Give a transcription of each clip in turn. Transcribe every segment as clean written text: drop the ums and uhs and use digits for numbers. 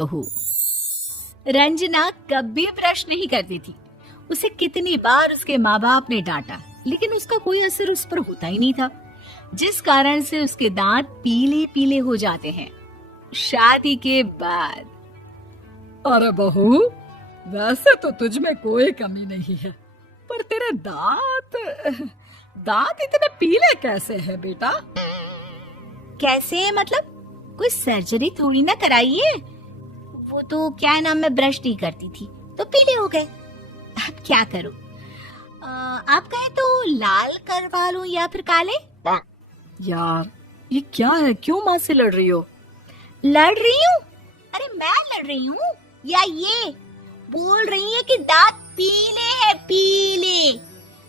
बहू। रंजना कभी ब्रश नहीं करती थी। उसे कितनी बार उसके माँ बाप ने डांटा, लेकिन उसका कोई असर उस पर होता ही नहीं था, जिस कारण से उसके दांत पीले पीले हो जाते हैं। शादी के बाद। अरे बहू, वैसे तो तुझ में कोई कमी नहीं है, पर तेरे दांत इतने पीले कैसे हैं बेटा? कैसे मतलब? कोई सर्जरी थोड़ी ना कराइए। वो तो क्या नाम, मैं ब्रश नहीं करती थी तो पीले हो गए। अब क्या करूं? आप कहे तो लाल करवा लूं या फिर काले? यार ये क्या है, क्यों माँ से लड़ रही हो? लड़ रही हूँ? अरे मैं लड़ रही हूँ या ये बोल रही है कि दांत पीले हैं, पीले।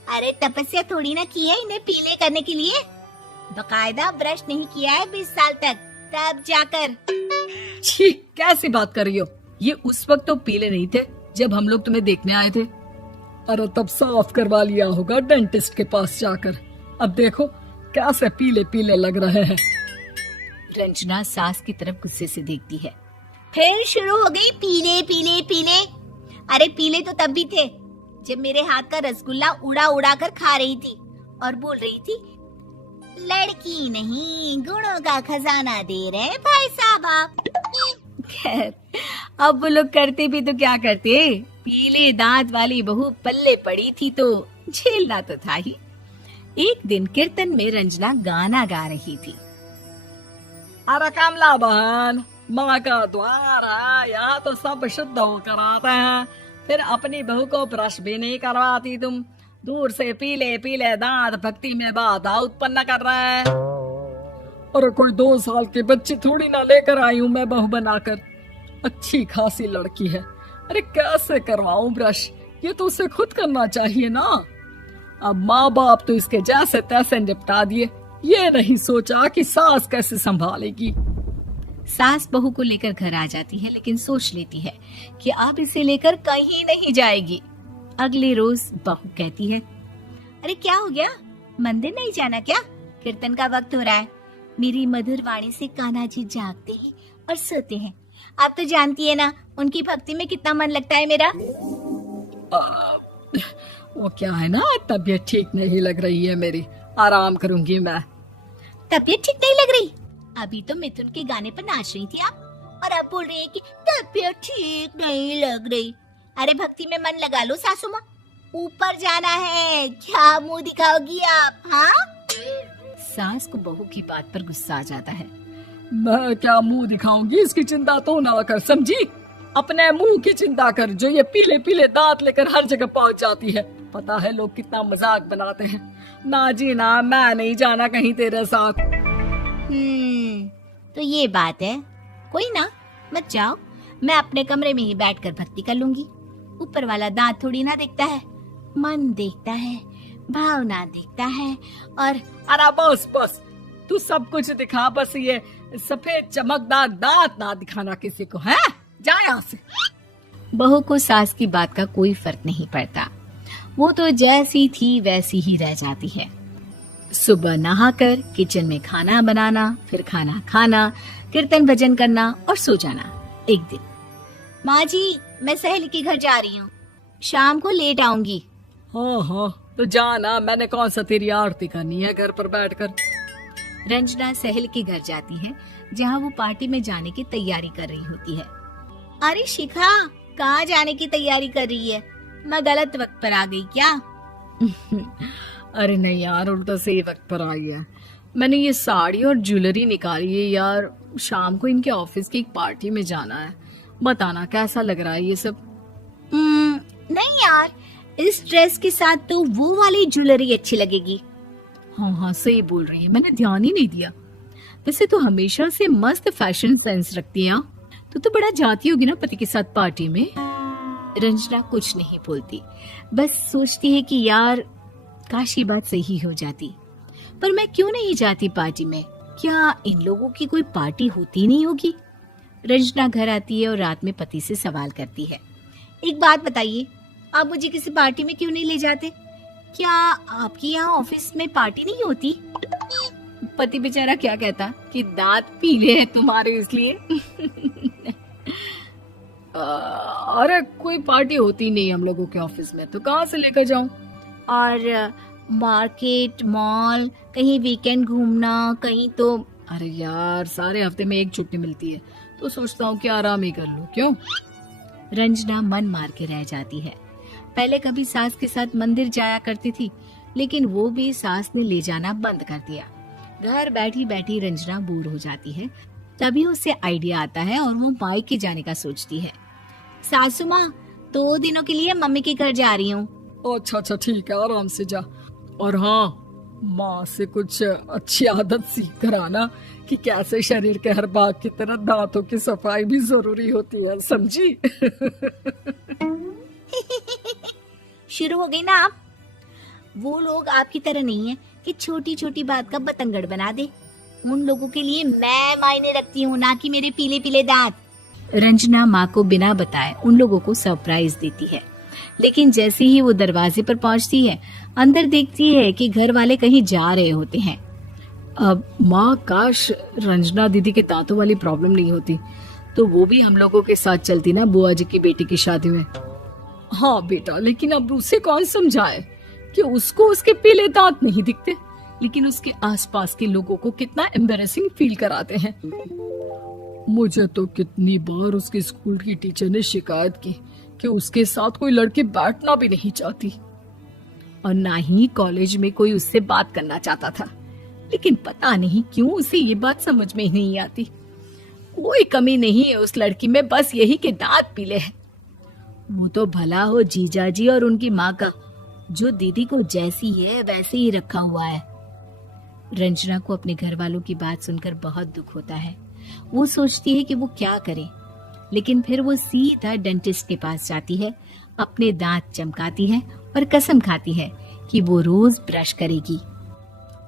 अरे तपस्या थोड़ी ना की है इन्हें पीले करने के लिए। बकायदा ब्रश नहीं किया है 20 साल तक, तब जाकर। छी, कैसी बात कर रही हो? ये उस वक्त तो पीले नहीं थे जब हम लोग तुम्हें देखने आए थे। अरे तब साफ करवा लिया होगा डेंटिस्ट के पास जाकर। अब देखो कैसे पीले पीले लग रहे हैं। रंजना सास की तरफ गुस्से से देखती है। फिर शुरू हो गई पीले पीले पीले। अरे पीले तो तब भी थे जब मेरे हाथ का रसगुल्ला उड़ा उड़ा कर खा रही थी और बोल रही थी, लड़की नहीं गुणों का खजाना दे रहे भाई साहब आप। खैर, अब वो लोग करते भी तो क्या करते, पीले दांत वाली बहू पल्ले पड़ी थी तो झेलना तो था ही। एक दिन कीर्तन में रंजना गाना गा रही थी। अरे कमला बहन, माँ का द्वार है, यहाँ तो सब शुद्ध होकर आते हैं, फिर अपनी बहू को ब्रश भी नहीं करवाती तुम। दूर से पीले पीले दांत भक्ति में बाधा उत्पन्न कर रहे हैं। अरे कोई 2 साल के बच्चे थोड़ी ना लेकर आई हूँ मैं बहू बनाकर। अच्छी खासी लड़की है, अरे कैसे करवाऊं ब्रश? ये तो उसे खुद करना चाहिए ना। अब माँ बाप तो इसके जैसे तैसे निपटा दिए, ये नहीं सोचा कि सास कैसे संभालेगी। सास बहू को लेकर घर आ जाती है, लेकिन सोच लेती है कि अब इसे लेकर कहीं नहीं जाएगी। अगले रोज बहू कहती है, अरे क्या हो गया, मंदिर नहीं जाना क्या? कीर्तन का वक्त हो रहा है। मेरी मधुर वाणी से कान्हा जी जागते हैं और सोते हैं। आप तो जानती है ना उनकी भक्ति में कितना मन लगता है मेरा। वो क्या है ना, तबीयत ठीक नहीं लग रही है मेरी, आराम करूंगी मैं। तबीयत ठीक नहीं लग रही? अभी तो मिथुन के गाने पर नाच रही थी आप, और अब बोल रही है कि तबीयत ठीक नहीं लग रही। अरे भक्ति में मन लगा लो सासू माँ, ऊपर जाना है, क्या मुंह दिखाओगी आप? हाँ? सास को बहू की बात पर गुस्सा आ जाता है। मैं क्या मुंह दिखाऊंगी, इसकी चिंता तो ना कर, समझी? अपने मुंह की चिंता कर, जो ये पीले पीले दांत लेकर हर जगह पहुंच जाती है। पता है लोग कितना मजाक बनाते हैं। ना जी ना, मैं नहीं जाना कहीं तेरे साथ। तो ये बात है। कोई ना, मत जाओ, मैं अपने कमरे में ही बैठकर भक्ति कर लूंगी। ऊपर वाला दांत थोड़ी ना देखता है, मन देखता है, भावना देखता है। और अरे बस बस, तू सब कुछ दिखा, बस ये सफेद चमकदार दांत ना दिखाना किसी को, है? जा यहाँ से। बहू को सास की बात का कोई फर्क नहीं पड़ता, वो तो जैसी थी वैसी ही रह जाती है। सुबह नहाकर किचन में खाना बनाना, फिर खाना खाना, कीर्तन भजन करना और सो जाना। एक दिन, माँ जी मैं सहेली के घर जा रही हूँ, शाम को लेट आऊंगी। हाँ हाँ तो जाना, मैंने कौन सा तेरी आरती करनी है घर पर बैठकर। रंजना सहेली के घर जाती है, जहाँ वो पार्टी में जाने की तैयारी कर रही होती है। अरे शिखा, कहाँ जाने की तैयारी कर रही है? मैं गलत वक्त पर आ गई क्या? अरे नहीं यार, उल्टा सही वक्त पर आ गया। मैंने ये साड़ी और ज्वेलरी निकाली है यार, शाम को इनके ऑफिस की एक पार्टी में जाना है। बताना कैसा लग रहा है ये सब? नहीं यार, इस ड्रेस के साथ तो वो वाली ज्वेलरी अच्छी लगेगी। हाँ हाँ सही बोल रही है, मैंने ध्यान ही नहीं दिया। वैसे तो हमेशा से मस्त फैशन सेंस रखती है। तो बड़ा जाती होगी ना पति के साथ पार्टी में। रंजना कुछ नहीं बोलती, बस सोचती है कि यार काश ये बात सही हो जाती, पर मैं क्यों नहीं जाती पार्टी में? क्या इन लोगों की कोई पार्टी होती नहीं होगी? रंजना घर आती है और रात में पति से सवाल करती है, एक बात बताइए, आप मुझे किसी पार्टी में क्यों नहीं ले जाते? क्या आपके यहाँ ऑफिस में पार्टी नहीं होती? पति बेचारा क्या कहता कि दांत पीले हैं तुम्हारे इसलिए। अरे कोई पार्टी होती नहीं हम लोगों के ऑफिस में, तो कहाँ से लेकर जाऊं? और मार्केट, मॉल, कहीं वीकेंड घूमना, कहीं तो। अरे यार, सारे हफ्ते में एक छुट्टी मिलती है, तो सोचता हूँ कि आराम ही कर लूं। क्यों? रंजना मन मार के रह जाती है। पहले कभी सास के साथ मंदिर जाया करती थी, लेकिन वो भी सास ने ले जाना बंद कर दिया। घर बैठी बैठी रंजना बोर हो जाती है। तभी उसे आइडिया आता है और वो मायके जाने का सोचती है। सासू माँ, 2 दिनों के लिए मम्मी के घर जा रही हूँ। अच्छा ठीक है, आराम से जा। और हाँ, माँ से कुछ अच्छी आदत सीख कर आना कि कैसे शरीर के हर भाग की तरह दांतों की सफाई भी जरूरी होती है, समझी? शुरू हो गई ना आप। वो लोग आपकी तरह नहीं है कि छोटी छोटी बात का बतंगड़ बना दे। उन लोगों के लिए मैं मायने रखती हूँ, ना कि मेरे पीले पीले दांत। रंजना माँ को बिना बताए उन लोगों को सरप्राइज देती है, लेकिन जैसे ही वो दरवाजे पर पहुंचती है, अंदर देखती है कि घर वाले कहीं जा रहे होते हैं। अब माँ, काश रंजना दीदी के दांतों वाली प्रॉब्लम नहीं होती, तो वो भी हम लोगों के साथ चलती ना बुआ जी की बेटी की शादी में। हाँ बेटा, लेकिन अब उसे कौन समझाए कि उसको उसके पीले दांत नहीं दिखते, लेकिन उसके आसपास के लोगों को कितना एम्बैरेसिंग फील कराते हैं। मुझे तो कितनी बार उसके स्कूल की टीचर ने शिकायत की कि उसके साथ कोई लड़की बैठना भी नहीं चाहती, और ना ही कॉलेज में कोई उससे बात करना चाहता था। लेकिन पता नहीं क्यों उसे ये बात समझ में ही नहीं आती। कोई कमी नहीं है उस लड़की में, बस यही कि दांत पीले हैं। वो तो भला हो जीजा जी और उनकी माँ का, जो दीदी को जैसी है वैसे ही रखा हुआ है। रंजना को अपने घर वालों की बात सुनकर बहुत दुख होता है। वो सोचती है कि वो क्या करे, लेकिन फिर वो सीधा डेंटिस्ट के पास जाती है, अपने दांत चमकाती है और कसम खाती है कि वो रोज ब्रश करेगी।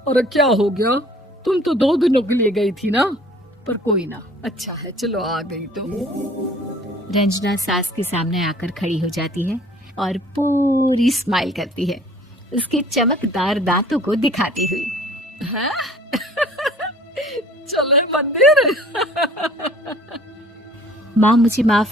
अरे क्या हो गया? तुम तो 2 दिनों के लिए गई थी ना, पर कोई ना, अच्छा है, चलो आ गई तो। रंजना सास के सामने आकर खड़ी हो जाती है और पूरी स्माइल करती है, उसके चमकदार दांतों को दिखाती हुई। हैं? चले मंदिर? माँ, मुझे माफ